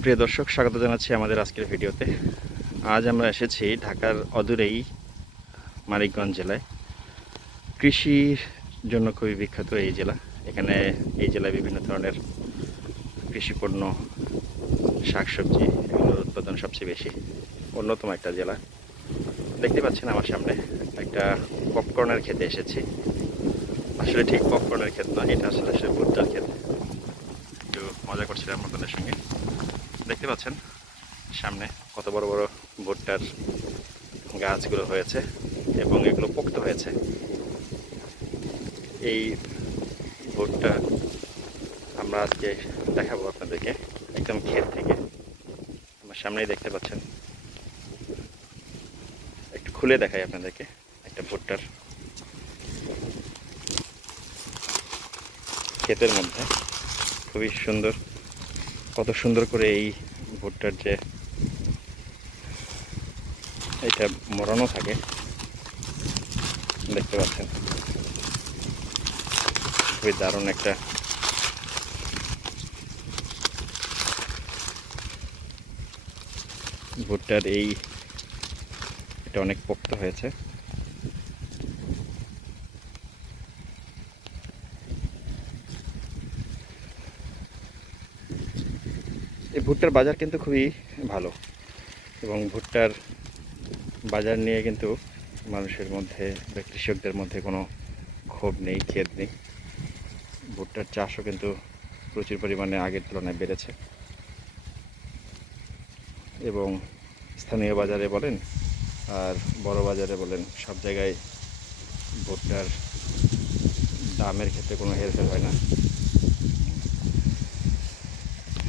প্রিয় দর্শক, স্বাগত জানাচ্ছি আমাদের আজকের ভিডিওতে। আজ আমরা এসেছি ঢাকার অদূরেই মানিকগঞ্জ জেলায়। কৃষির জন্য খুবই বিখ্যাত এই জেলা। এই জেলায় বিভিন্ন ধরনের কৃষিপণ্য, শাকসবজি এগুলোর উৎপাদন সবচেয়ে বেশি। অন্যতম একটা জেলা। দেখতে পাচ্ছেন আমার সামনে একটা পপকর্নের খেতে এসেছি। আসলে ঠিক পপকর্নের ক্ষেত না, এটা আসলে ভুট্টার ক্ষেত। একটু মজা করছিলাম আপনাদের সঙ্গে। দেখতে পাচ্ছেন সামনে কত বড় বড় ভুট্টার গাছগুলো হয়েছে এবং এগুলো পোক্ত হয়েছে। এই ভুট্টা আমরা আজকে দেখাবো আপনাদেরকে একদম ক্ষেত থেকে। আমার সামনেই দেখতে পাচ্ছেন, একটু খুলে দেখাই আপনাদেরকে। একটা ভুট্টার ক্ষেতের মধ্যে খুবই সুন্দর, কত সুন্দর করে এই ভুট্টার যে এটা মোড়ানো থাকে দেখতে পাচ্ছেন। খুবই দারুণ একটা ভুট্টার এটা অনেক পোক্ত হয়েছে। এই ভুট্টার বাজার কিন্তু খুবই ভালো এবং ভুট্টার বাজার নিয়ে কিন্তু মানুষের মধ্যে বা কৃষকদের মধ্যে কোনো ক্ষোভ নেই, খেদ নেই। ভুট্টার চাষও কিন্তু প্রচুর পরিমাণে আগের তুলনায় বেড়েছে এবং স্থানীয় বাজারে বলেন আর বড় বাজারে বলেন, সব জায়গায় ভুট্টার দামের ক্ষেত্রে কোনো হেরফের হয় না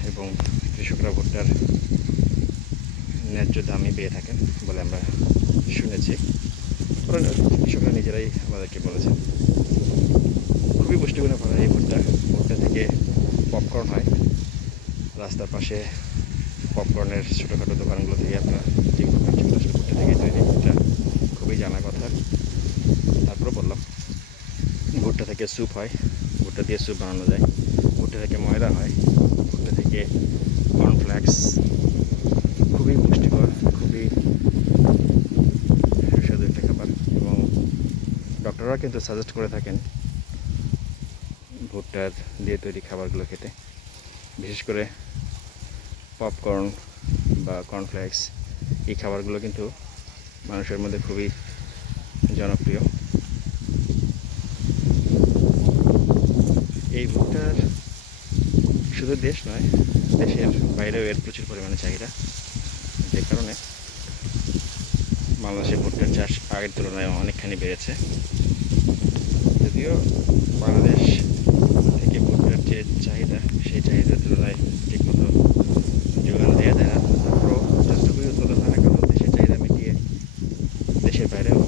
এবং কৃষকরা ভুট্টার ন্যায্য দামই পেয়ে থাকেন বলে আমরা শুনেছি। কৃষকরা নিজেরাই আমাদেরকে বলেছেন। খুবই পুষ্টিগুণে ভরা এই ভুট্টা থেকে পপকর্ন হয়। রাস্তার পাশে পপকর্নের ছোটোখাটো দোকানগুলো থেকে আপনারা যেগুলো খাচ্ছেন আসলে ভুট্টা থেকে তৈরি, এটা খুবই জানা কথা। তারপরে বললাম, ভুট্টা থেকে স্যুপ হয়, ভুট্টা দিয়ে স্যুপ বানানো যায়। ভুট্টা থেকে ময়দা হয়, ভুট্টা থেকে কর্নফ্লেক্স। খুবই পুষ্টিকর, খুবই সুস্বাদু একটা খাবার এবং ডক্টররা কিন্তু সাজেস্ট করে থাকেন ভুট্টার দিয়ে তৈরি খাবারগুলো খেতে। বিশেষ করে পপকর্ন বা কর্নফ্লেক্স, এই খাবারগুলো কিন্তু মানুষের মধ্যে খুবই জনপ্রিয়। এই ভুট্টার শুধু দেশ নয়, দেশের বাইরেও এর প্রচুর পরিমাণে চাহিদা, যে কারণে বাংলাদেশে ভুট্টার চাষ আগের তুলনায় অনেকখানি বেড়েছে। যদিও বাংলাদেশ থেকে ভুট্টার যে চাহিদা, সেই চাহিদার তুলনায় ঠিকমতো যোগান দেওয়া যায় না। তারপরেও যতটুকুই উৎপাদন হয় না কেন, দেশের চাহিদা মিটিয়ে দেশের বাইরেও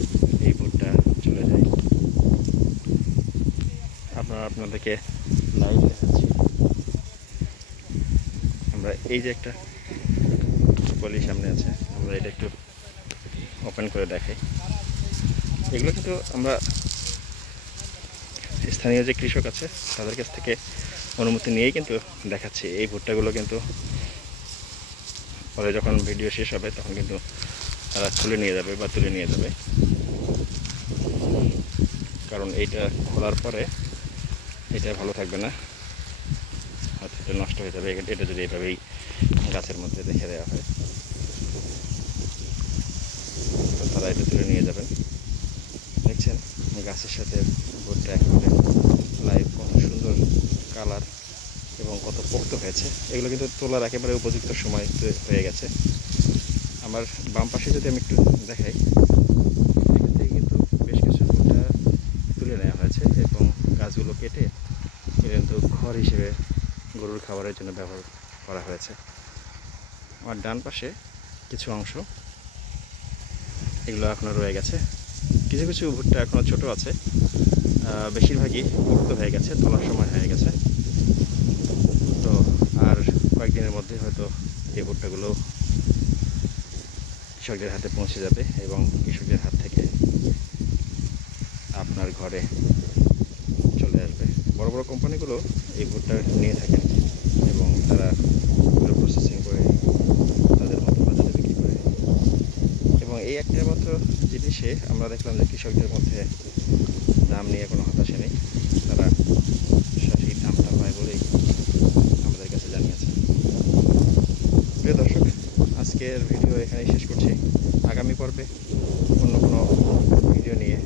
এই ভুট্টা চলে যায়। আপনাদেরকে লাইভ দেখাচ্ছি। আমরা এই যে একটা পলি সামনে আছে, আমরা এটা একটু ওপেন করে দেখাই। এগুলো কিন্তু আমরা স্থানীয় যে কৃষক আছে তাদের কাছ থেকে অনুমতি নিয়েই কিন্তু দেখাচ্ছি। এই ভুট্টাগুলো কিন্তু পরে যখন ভিডিও শেষ হবে তখন কিন্তু তারা খুলে নিয়ে যাবে বা তুলে নিয়ে যাবে, কারণ এইটা খোলার পরে এটা ভালো থাকবে না, হয়তো এটা নষ্ট হয়ে যাবে এটা যদি এইভাবেই গাছের মধ্যে রেখে দেওয়া হয়। তো তারা এটা তুলে নিয়ে যাবেন। দেখছেন গাছের সাথে ভুট্টা একেবারে লাইভ, কত সুন্দর কালার এবং কত পোক্ত হয়েছে। এগুলো কিন্তু তোলার একেবারে উপযুক্ত সময় হয়ে গেছে। আমার বাম পাশে যদি আমি একটু দেখাই, এখান থেকে কিন্তু বেশ কিছু ভুট্টা তুলে নেওয়া হয়েছে এবং গাছগুলো কেটে কিন্তু খড় হিসেবে গরুর খাবারের জন্য ব্যবহার করা হয়েছে। আমার ডান পাশে কিছু অংশ এগুলো এখনও রয়ে গেছে। কিছু কিছু ভুট্টা এখনও ছোট আছে, বেশিরভাগই পোক্ত হয়ে গেছে, তোলার সময় হয়ে গেছে। তো আর কয়েকদিনের মধ্যে হয়তো এই ভুট্টাগুলো কৃষকদের হাতে পৌঁছে যাবে এবং কৃষকদের হাত থেকে আপনার ঘরে চলে আসবে। বড় বড় কোম্পানিগুলো এই ভুট্টা নিয়ে থাকেন এবং শুধুমাত্র জিনিসে আমরা দেখলাম যে কৃষকদের মধ্যে দাম নিয়ে কোনো হতাশা নেই, তারা সঠিক দামটা পায় বলেই আমাদের কাছে জানিয়েছে। প্রিয় দর্শক, আজকের ভিডিও এখানেই শেষ করছি। আগামী পর্বে অন্য কোনো ভিডিও নিয়ে